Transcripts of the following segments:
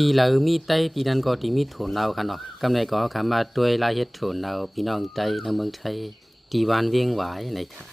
ตีเรามีไต้ตีนั้นก็ตีมีโถนเอาคันเนาะกำในก็ขามาด้วยลายเฮ็ดโถนเอาพี่น้องใจในเมืองไทยตีวานเวียงหวายในค่ะ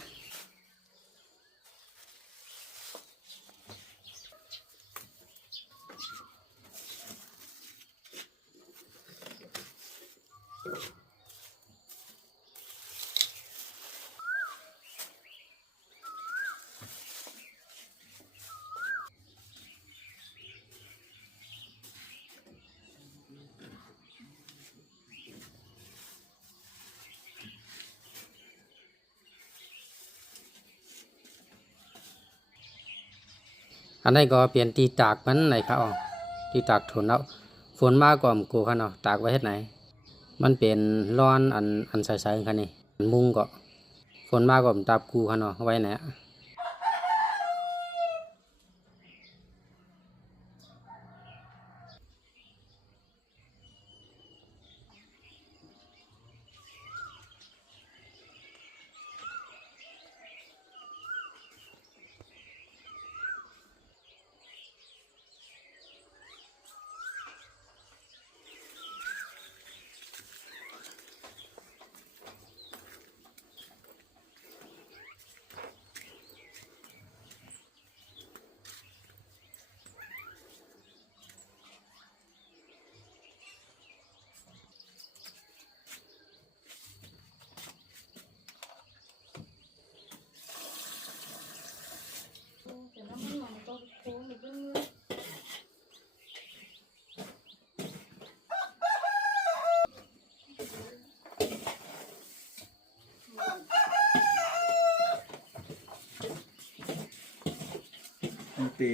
อันนี้ก็เปลี่ยนตีตากมันไหนครับอ๋อตีตากถุนเอาฝนมากกว่ามกูคันเนาะตากไว้เฮ็ดไหน มันเป็นร้อนอันอันใสๆคันนี่อันมุงก็ฝนมากกว่ามตับกูคันเนาะไว้ไหน Tí